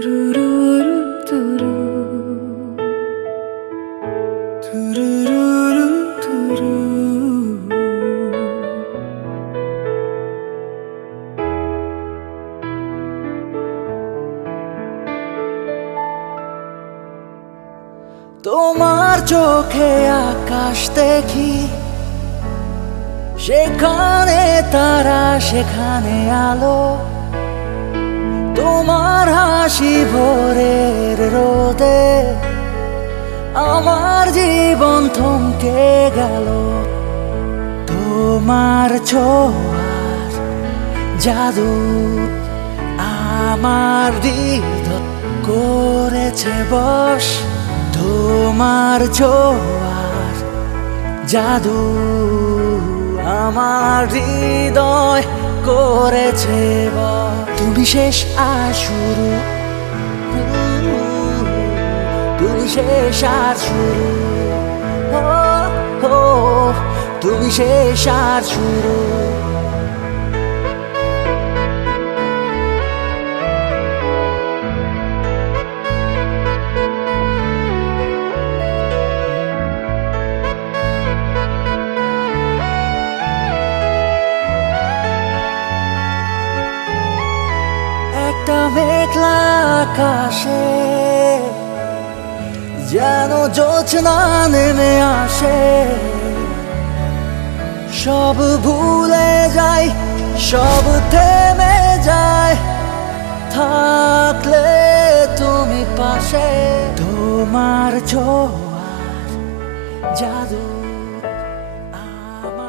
তোমার চোখে আকাশ দেখি, সেখানে তারা সেখানে আলো। তোমার হাসি ভোরের রোদে আমার জীবন থমকে গেল। তোমার ছোঁয়ার জাদু আমার হৃদয় করেছে বশ। তোমার ছোঁয়ার জাদু আমার হৃদয় করেছে বশ। তুমি শেষ আর শুরু, তুমি শেষ আর শুরু, ও তুমি শেষ আর শুরু। একটা মেঘলা আকাশে যেন জ্যোৎস্না নেমে আসে। সব ভুলে যাই, সব থেমে যায়, থাকলে তুমি পাশে। তোমার ছোঁয়ার জাদু